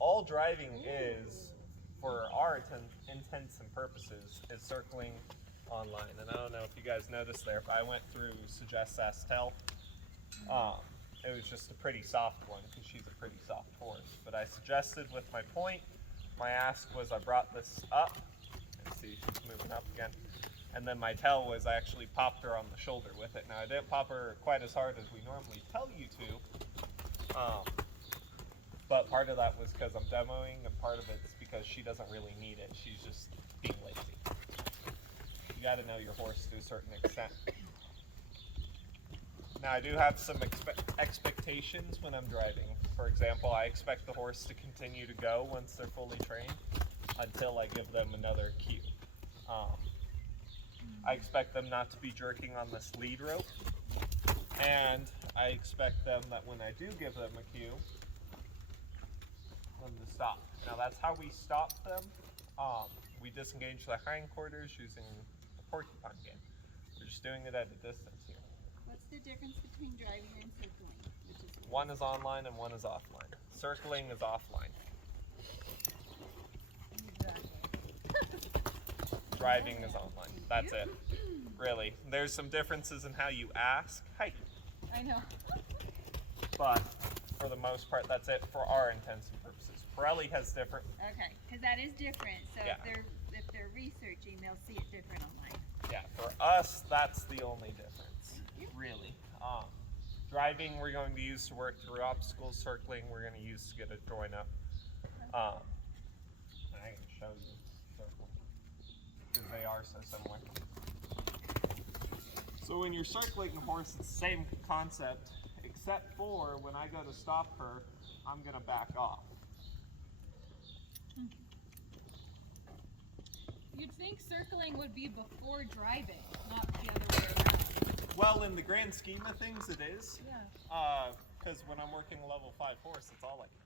all driving is, for our intents and purposes, is circling online. And I don't know if you guys noticed there, but I went through Suggest, Ask, Tell. It was just a pretty soft one because she's a pretty soft horse. But I suggested with my point, my ask was I brought this up. Let's see, she's moving up again. And then my tell was I actually popped her on the shoulder with it. Now I didn't pop her quite as hard as we normally tell you to. But part of that was because I'm demoing, and part of it's because she doesn't really need it. She's just being lazy. You got to know your horse to a certain extent. Now I do have some expectations when I'm driving. For example, I expect the horse to continue to go once they're fully trained until I give them another cue. I expect them not to be jerking on this lead rope, and I expect them that when I do give them a cue, them to stop. Now that's how we stop them. We disengage the hindquarters using a porcupine game. We're just doing it at a distance here. What's the difference between driving and circling? One is online and one is offline. Circling is offline. Driving is online. That's it. Really. There's some differences in how you ask. Heidi. I know. But for the most part, that's it for our intents and purposes. Pirelli has different. Okay, because that is different. So Yeah. if they're researching, they'll see it different online. Yeah, for us, that's the only difference. Really. Driving, we're going to use to work through obstacles. Circling, we're going to use to get a joint up. I can show you circling because they are so similar. So when you're circling a horse, it's the same concept, except for when I go to stop her, I'm going to back off. You'd think circling would be before driving, not the other way around. Well, in the grand scheme of things, it is. Yeah. Because when I'm working a level 5 horse, it's all I can